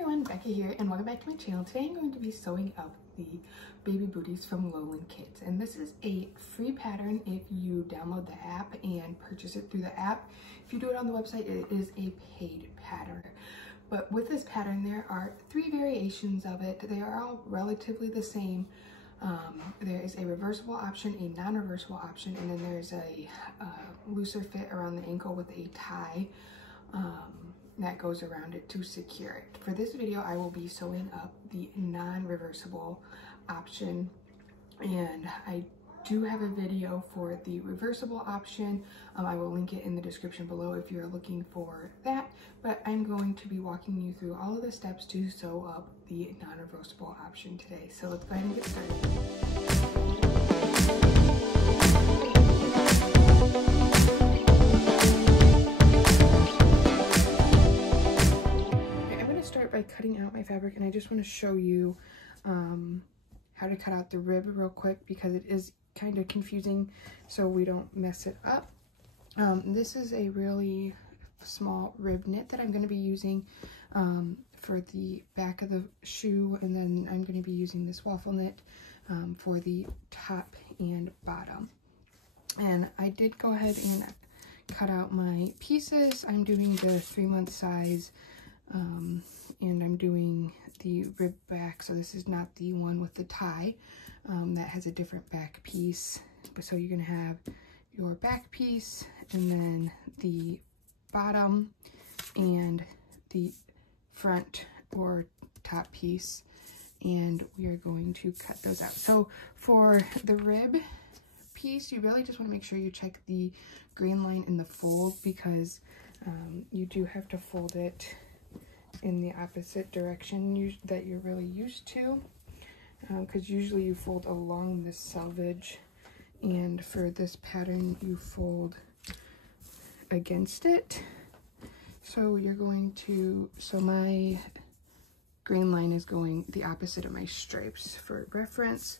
everyone, Becca here, and welcome back to my channel. Today I'm going to be sewing up the Baby Booties from Lowland Kids, and this is a free pattern if you download the app and purchase it through the app. If you do it on the website, it is a paid pattern. But with this pattern, there are 3 variations of it. They are all relatively the same. There is a reversible option, a non-reversible option, and then there's a looser fit around the ankle with a tie that goes around it to secure it. For this video, I will be sewing up the non-reversible option, and I do have a video for the reversible option. I will link it in the description below if you're looking for that, but I'm going to be walking you through all of the steps to sew up the non-reversible option today. So let's go ahead and get started. By cutting out my fabric, and I just want to show you how to cut out the rib real quick because it is kind of confusing, so we don't mess it up. This is a really small rib knit that I'm going to be using for the back of the shoe, and then I'm going to be using this waffle knit for the top and bottom. And I did go ahead and cut out my pieces. I'm doing the 3-month size, and I'm doing the rib back, so this is not the one with the tie. That has a different back piece. So you're gonna have your back piece and then the bottom and the front or top piece, and we are going to cut those out. So for the rib piece, you really just want to make sure you check the grain line in the fold, because you do have to fold it in the opposite direction that you're really used to, because usually you fold along the selvage, and for this pattern you fold against it. So you're going to, so my grain line is going the opposite of my stripes for reference,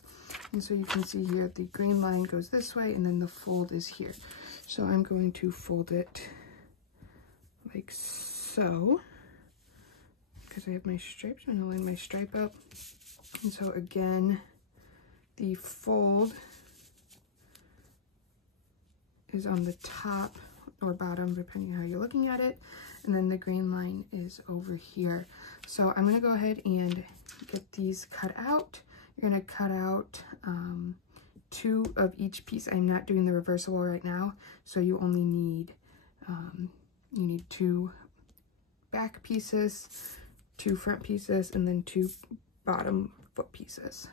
and so you can see here the grain line goes this way and then the fold is here. So I'm going to fold it like so, because I have my stripes. I'm going to line my stripe up. And so again, the fold is on the top or bottom, depending on how you're looking at it. And then the grain line is over here. So I'm going to go ahead and get these cut out. You're going to cut out 2 of each piece. I'm not doing the reversible right now, so you only need, 2 back pieces, 2 front pieces, and then 2 bottom foot pieces.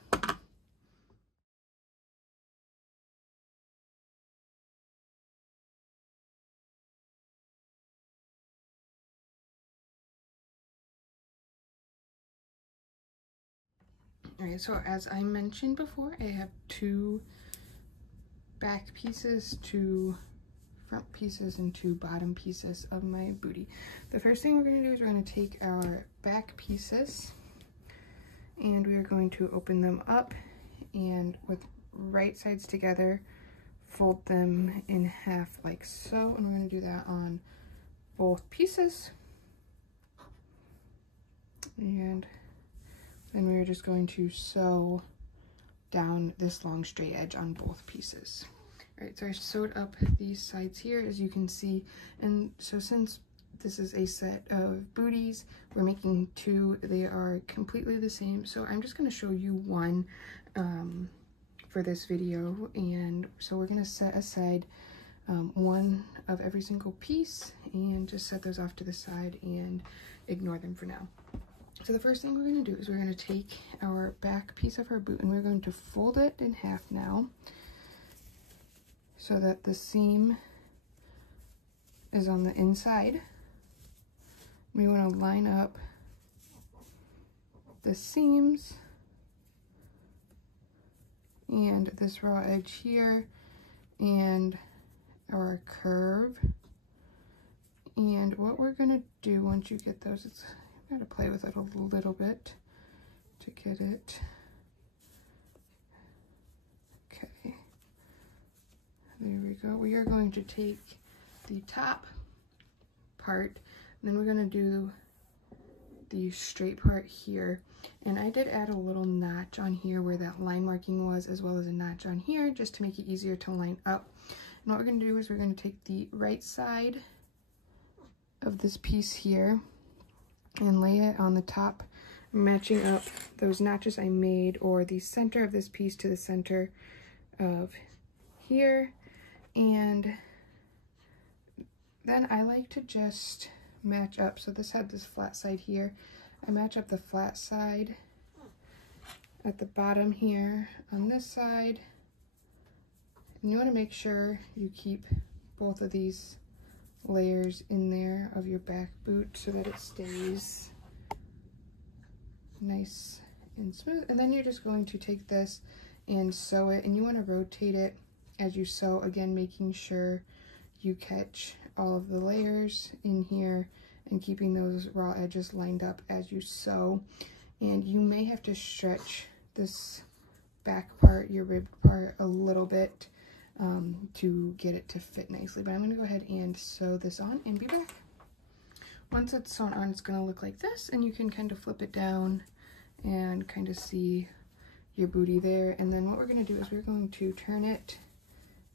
Alright, so as I mentioned before, I have 2 back pieces, 2 front pieces, and 2 bottom pieces of my booty. The first thing we're going to do is we're going to take our back pieces and we are going to open them up, and with right sides together fold them in half like so, and we're going to do that on both pieces. And then we're just going to sew down this long straight edge on both pieces. Alright, so I sewed up these sides here, as you can see, and so since this is a set of booties, we're making 2. They are completely the same, so I'm just going to show you one for this video. And so we're going to set aside 1 of every single piece and just set those off to the side and ignore them for now. So the first thing we're going to do is we're going to take our back piece of our boot and we're going to fold it in half now, so that the seam is on the inside. We want to line up the seams and this raw edge here and our curve. And what we're going to do once you get those, it's got to play with it a little bit to get it. Okay, there we go. We are going to take the top part, and then we're going to do the straight part here. And I did add a little notch on here where that line marking was, as well as a notch on here, just to make it easier to line up. And what we're going to do is we're going to take the right side of this piece here and lay it on the top, matching up those notches I made, or the center of this piece to the center of here. And then I like to just match up. So this had this flat side here. I match up the flat side at the bottom here on this side. And you want to make sure you keep both of these layers in there of your back boot so that it stays nice and smooth. And then you're just going to take this and sew it, and you want to rotate it as you sew, again making sure you catch all of the layers in here and keeping those raw edges lined up as you sew. And you may have to stretch this back part, your rib part, a little bit to get it to fit nicely. But I'm going to go ahead and sew this on and be back. Once it's sewn on, it's going to look like this, and you can kind of flip it down and kind of see your booty there. And then what we're going to do is we're going to turn it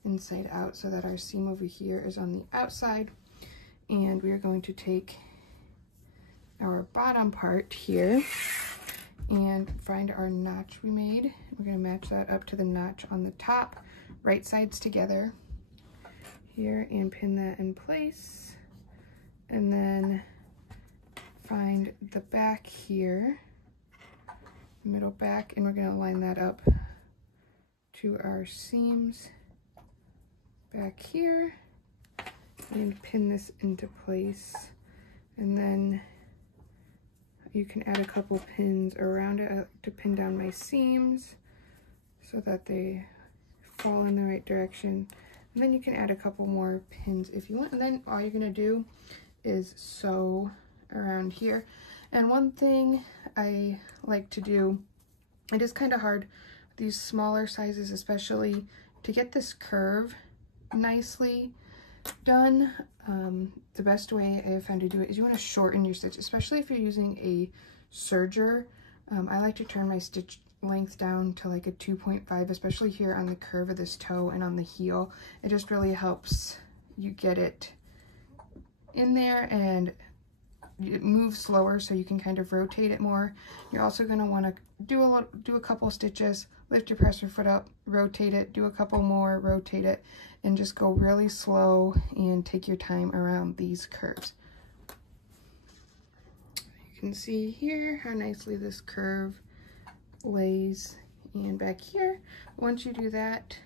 inside out so that our seam over here is on the outside, and we are going to take our bottom part here and find our notch we made. We're going to match that up to the notch on the top, right sides together here, and pin that in place. And then find the back here, middle back, and we're going to line that up to our seams back here and pin this into place. And then you can add a couple pins around it to pin down my seams so that they fall in the right direction. And then you can add a couple more pins if you want. And then all you're going to do is sew around here. And one thing I like to do, it is kind of hard, these smaller sizes especially, to get this curve nicely done. The best way I found to do it is you want to shorten your stitch, especially if you're using a serger. I like to turn my stitch length down to like a 2.5, especially here on the curve of this toe and on the heel. It just really helps you get it in there, and it moves slower so you can kind of rotate it more. You're also going to want to do a couple stitches, lift your presser foot up, rotate it, do a couple more, rotate it, and just go really slow and take your time around these curves. You can see here how nicely this curve lays. And back here, once you do that,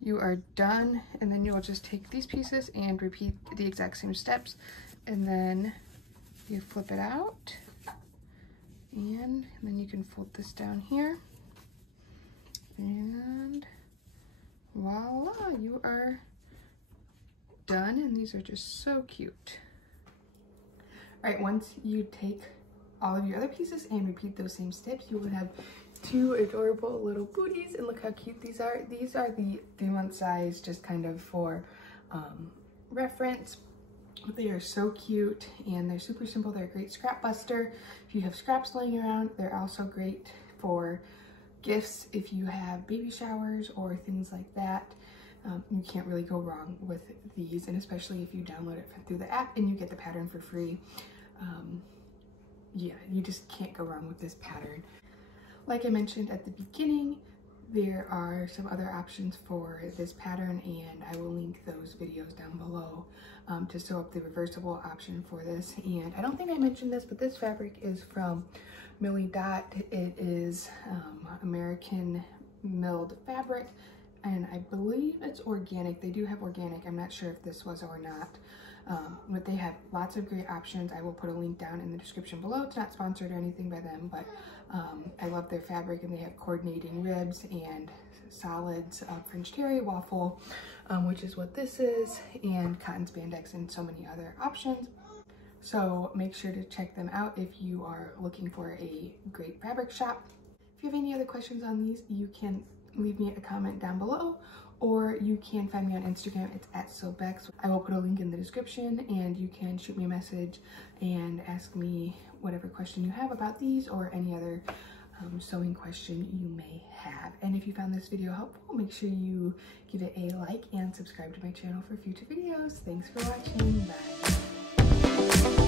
you are done. And then you'll just take these pieces and repeat the exact same steps, and then you flip it out, and then you can fold this down here, and voila, you are done. And these are just so cute. All right, once you take all of your other pieces and repeat those same steps, you will have two adorable little booties. And look how cute these are. These are the 3-month size, just kind of for reference. But they are so cute, and they're super simple. They're a great scrap buster. If you have scraps laying around, they're also great for gifts if you have baby showers or things like that. You can't really go wrong with these, and especially if you download it through the app and you get the pattern for free. Yeah, you just can't go wrong with this pattern. Like I mentioned at the beginning, there are some other options for this pattern, and I will link those videos down below to sew up the reversible option for this. And I don't think I mentioned this, but this fabric is from Millie Dot. It is American milled fabric, and I believe it's organic. They do have organic. I'm not sure if this was or not. But they have lots of great options. I will put a link down in the description below. It's not sponsored or anything by them, but I love their fabric, and they have coordinating ribs and solids, French terry, waffle, which is what this is, and cotton spandex, and so many other options. So make sure to check them out if you are looking for a great fabric shop. If you have any other questions on these, you can leave me a comment down below, or you can find me on Instagram. It's @SewBex. I will put a link in the description, and you can shoot me a message and ask me whatever question you have about these or any other sewing question you may have. And if you found this video helpful, make sure you give it a like and subscribe to my channel for future videos. Thanks for watching. Bye.